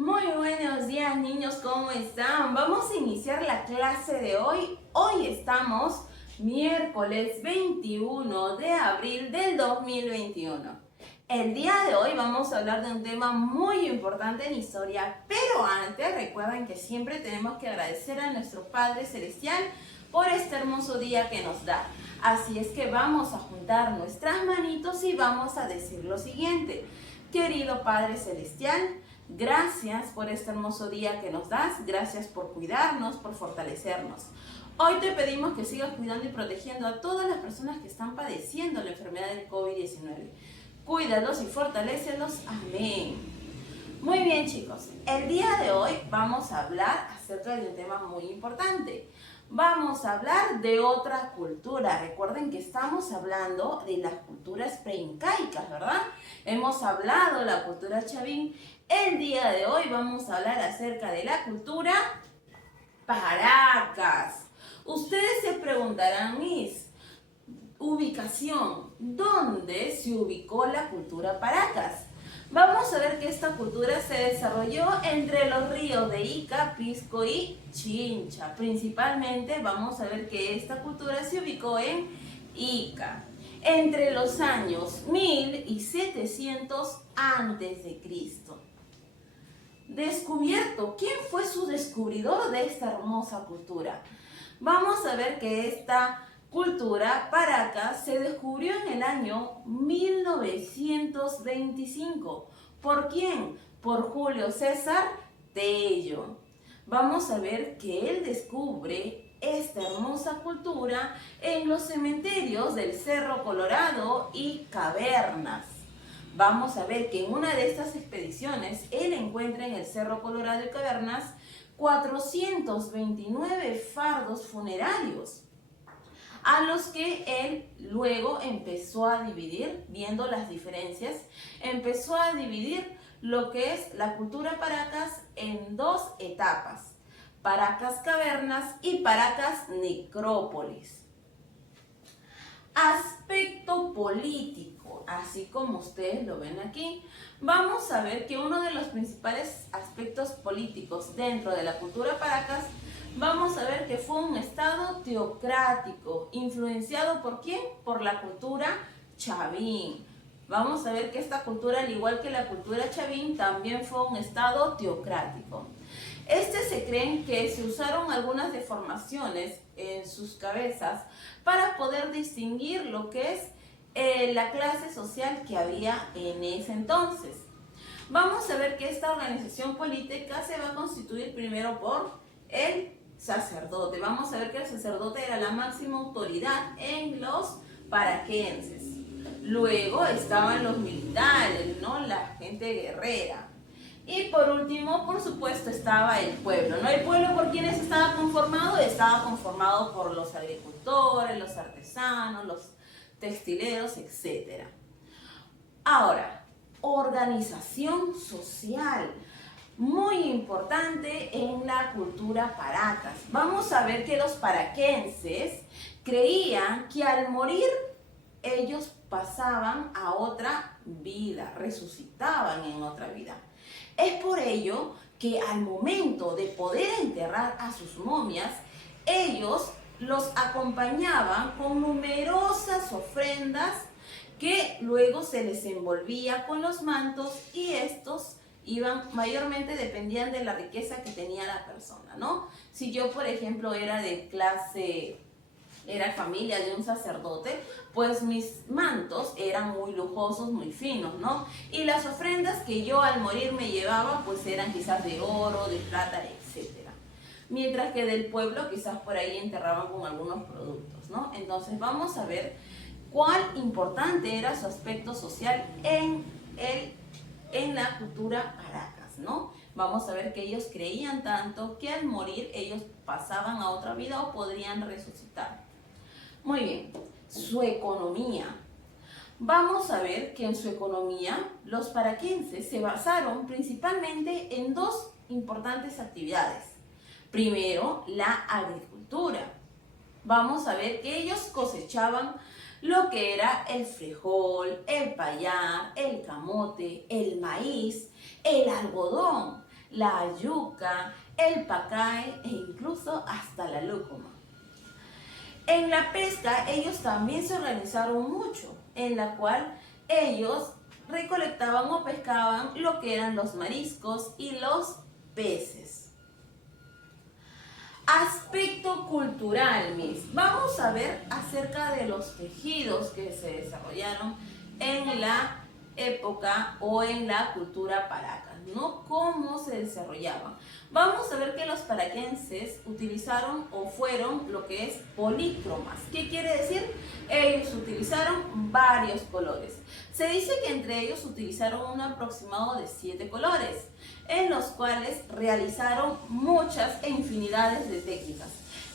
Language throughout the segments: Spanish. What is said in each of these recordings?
Muy buenos días, niños, ¿cómo están? Vamos a iniciar la clase de hoy. Hoy estamos miércoles 21 de abril del 2021. El día de hoy vamos a hablar de un tema muy importante en historia, pero antes recuerden que siempre tenemos que agradecer a nuestro Padre Celestial por este hermoso día que nos da. Así es que vamos a juntar nuestras manitos y vamos a decir lo siguiente. Querido Padre Celestial, gracias por este hermoso día que nos das, gracias por cuidarnos, por fortalecernos. Hoy te pedimos que sigas cuidando y protegiendo a todas las personas que están padeciendo la enfermedad del COVID-19. Cuídalos y fortalécelos. Amén. Muy bien, chicos. El día de hoy vamos a hablar acerca de un tema muy importante. Vamos a hablar de otra cultura. Recuerden que estamos hablando de las culturas preincaicas, ¿verdad? Hemos hablado de la cultura chavín. El día de hoy vamos a hablar acerca de la cultura Paracas. Ustedes se preguntarán, Miss, ubicación, ¿dónde se ubicó la cultura Paracas? Vamos a ver que esta cultura se desarrolló entre los ríos de Ica, Pisco y Chincha. Principalmente vamos a ver que esta cultura se ubicó en Ica entre los años 1000 y 700 a.C. Descubierto. ¿Quién fue su descubridor de esta hermosa cultura? Vamos a ver que esta cultura Paracas se descubrió en el año 1925. ¿Por quién? Por Julio César Tello. Vamos a ver que él descubre esta hermosa cultura en los cementerios del Cerro Colorado y Cavernas. Vamos a ver que en una de estas expediciones él encuentra en el Cerro Colorado y Cavernas 429 fardos funerarios, a los que él luego empezó a dividir, viendo las diferencias, empezó a dividir lo que es la cultura Paracas en dos etapas: Paracas Cavernas y Paracas Necrópolis. Aspecto político, así como ustedes lo ven aquí, vamos a ver que uno de los principales aspectos políticos dentro de la cultura Paracas, vamos a ver que fue un estado teocrático, influenciado ¿por quién? Por la cultura chavín. Vamos a ver que esta cultura, al igual que la cultura chavín, también fue un estado teocrático. Se creen que se usaron algunas deformaciones en sus cabezas para poder distinguir lo que es la clase social que había en ese entonces. Vamos a ver que esta organización política se va a constituir primero por el sacerdote. Vamos a ver que el sacerdote era la máxima autoridad en los paraquenses. Luego estaban los militares, ¿no? La gente guerrera. Y por último, por supuesto, estaba el pueblo, ¿no? El pueblo, ¿por quiénes estaba conformado? Estaba conformado por los agricultores, los artesanos, los textileros, etc. Ahora, organización social, muy importante en la cultura Paracas. Vamos a ver que los paraquenses creían que al morir ellos pasaban a otra vida, resucitaban en otra vida. Es por ello que al momento de poder enterrar a sus momias, ellos los acompañaban con numerosas ofrendas que luego se les envolvía con los mantos, y estos mayormente dependían de la riqueza que tenía la persona, ¿no? Si yo, por ejemplo, era familia de un sacerdote, pues mis mantos eran muy lujosos, muy finos, ¿no? Y las ofrendas que yo al morir me llevaba, pues eran quizás de oro, de plata, etc. Mientras que del pueblo quizás por ahí enterraban con algunos productos, ¿no? Entonces vamos a ver cuál importante era su aspecto social en la cultura Paracas, ¿no? Vamos a ver que ellos creían tanto que al morir ellos pasaban a otra vida o podrían resucitar. Muy bien, su economía. Vamos a ver que en su economía los paraquenses se basaron principalmente en dos importantes actividades. Primero, la agricultura. Vamos a ver que ellos cosechaban lo que era el frijol, el payán, el camote, el maíz, el algodón, la yuca, el pacay e incluso hasta la lúcuma. En la pesca ellos también se organizaron mucho, en la cual ellos recolectaban o pescaban lo que eran los mariscos y los peces. Aspecto cultural, Miss. Vamos a ver acerca de los tejidos que se desarrollaron en la época o en la cultura paraca, ¿no? ¿Cómo se desarrollaban? Vamos a ver que los paraquenses utilizaron o fueron lo que es polícromas. ¿Qué quiere decir? Ellos utilizaron varios colores. Se dice que entre ellos utilizaron un aproximado de 7 colores, en los cuales realizaron muchas e infinidades de técnicas.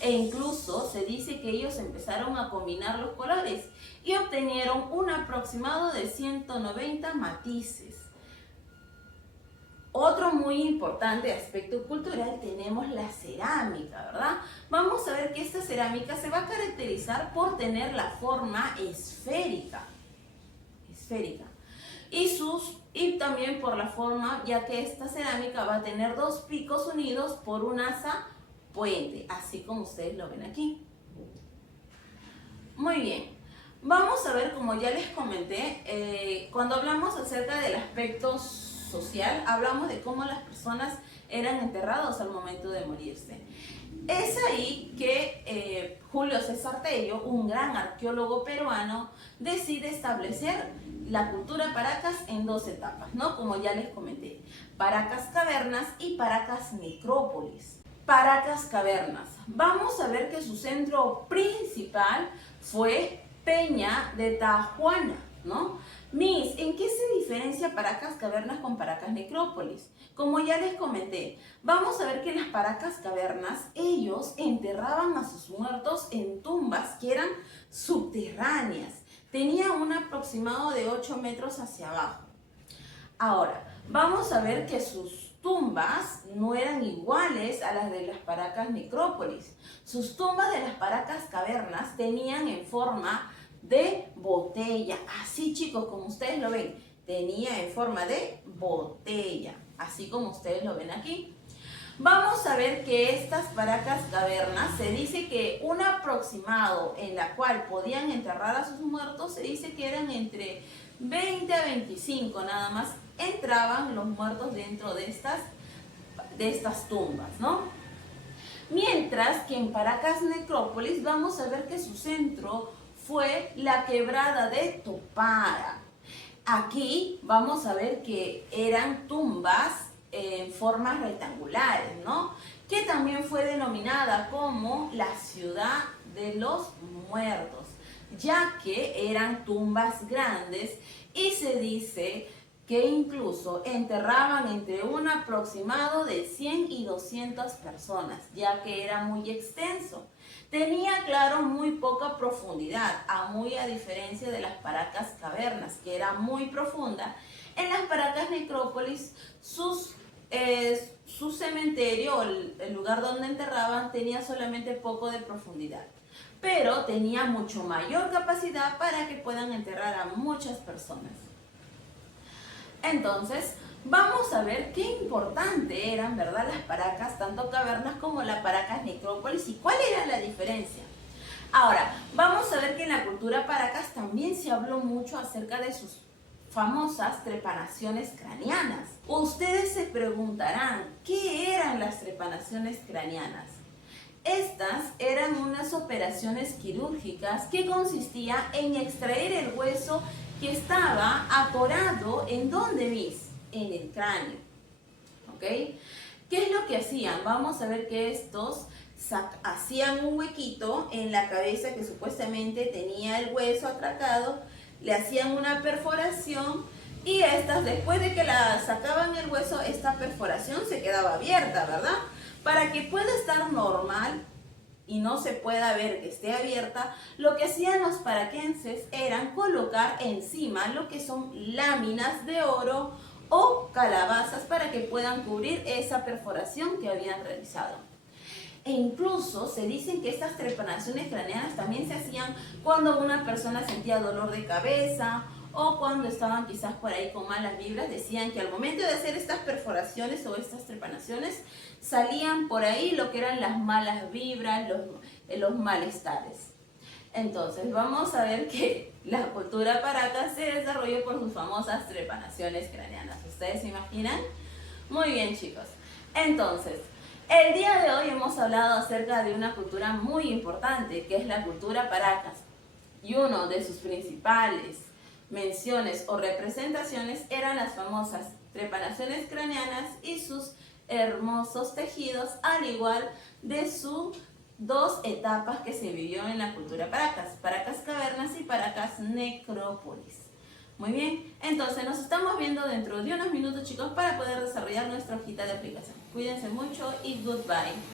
E incluso se dice que ellos empezaron a combinar los colores y obtenieron un aproximado de 190 matices. Otro muy importante aspecto cultural tenemos la cerámica, ¿verdad? Vamos a ver que esta cerámica se va a caracterizar por tener la forma esférica. Y también por la forma, ya que esta cerámica va a tener dos picos unidos por un asa puente, así como ustedes lo ven aquí. Muy bien, vamos a ver, como ya les comenté, cuando hablamos acerca del aspecto social, hablamos de cómo las personas eran enterrados al momento de morirse. Es ahí que Julio César Tello, un gran arqueólogo peruano, decide establecer la cultura Paracas en dos etapas, ¿no? Como ya les comenté, Paracas Cavernas y Paracas Necrópolis. Paracas Cavernas. Vamos a ver que su centro principal fue Peña de Tajuana, ¿no? Miss, ¿en qué se diferencia Paracas Cavernas con Paracas Necrópolis? Como ya les comenté, vamos a ver que en las Paracas Cavernas ellos enterraban a sus muertos en tumbas que eran subterráneas. Tenían un aproximado de 8 metros hacia abajo. Ahora, vamos a ver que sus tumbas no eran iguales a las de las Paracas Necrópolis. Sus tumbas de las Paracas Cavernas tenían en forma de botella, así chicos, como ustedes lo ven, tenía en forma de botella, así como ustedes lo ven aquí. Vamos a ver que estas Paracas Cavernas, se dice que un aproximado en la cual podían enterrar a sus muertos, se dice que eran entre 20 a 25 nada más, entraban los muertos dentro de estas tumbas, ¿no? Mientras que en Paracas Necrópolis vamos a ver que su centro fue la quebrada de Topara. Aquí vamos a ver que eran tumbas en formas rectangulares, ¿no? Que también fue denominada como la ciudad de los muertos, ya que eran tumbas grandes y se dice que incluso enterraban entre un aproximado de 100 y 200 personas, ya que era muy extenso. Tenía, claro, muy poca profundidad, muy a diferencia de las Paracas Cavernas, que era muy profunda. En las Paracas Necrópolis, su cementerio, el lugar donde enterraban, tenía solamente poco de profundidad, pero tenía mucho mayor capacidad para que puedan enterrar a muchas personas. Entonces, vamos a ver qué importante eran, ¿verdad?, las Paracas, tanto cavernas como las Paracas Necrópolis, y cuál era la diferencia. Ahora, vamos a ver que en la cultura Paracas también se habló mucho acerca de sus famosas trepanaciones craneanas. Ustedes se preguntarán, ¿qué eran las trepanaciones craneanas? Estas eran unas operaciones quirúrgicas que consistía en extraer el hueso que estaba atorado, ¿en dónde, Miss? En el cráneo, ¿ok? ¿Qué es lo que hacían? Vamos a ver que estos hacían un huequito en la cabeza que supuestamente tenía el hueso atracado, le hacían una perforación y estas, después de que la sacaban el hueso, esta perforación se quedaba abierta, ¿verdad? Para que pueda estar normal y no se pueda ver que esté abierta, lo que hacían los paraquenses eran colocar encima lo que son láminas de oro o calabazas para que puedan cubrir esa perforación que habían realizado. E incluso se dicen que estas trepanaciones craneanas también se hacían cuando una persona sentía dolor de cabeza o cuando estaban quizás por ahí con malas vibras, decían que al momento de hacer estas perforaciones o estas trepanaciones, salían por ahí lo que eran las malas vibras, los malestares. Entonces vamos a ver que la cultura Paracas se desarrolló por sus famosas trepanaciones craneanas. ¿Ustedes se imaginan? Muy bien, chicos. Entonces, el día de hoy hemos hablado acerca de una cultura muy importante, que es la cultura Paracas. Y uno de sus principales menciones o representaciones eran las famosas trepanaciones craneanas y sus hermosos tejidos, al igual de sus dos etapas que se vivió en la cultura Paracas, Paracas Cavernas y Paracas Necrópolis. Muy bien, entonces nos estamos viendo dentro de unos minutos, chicos, para poder desarrollar nuestra hojita de aplicación. Cuídense mucho y goodbye.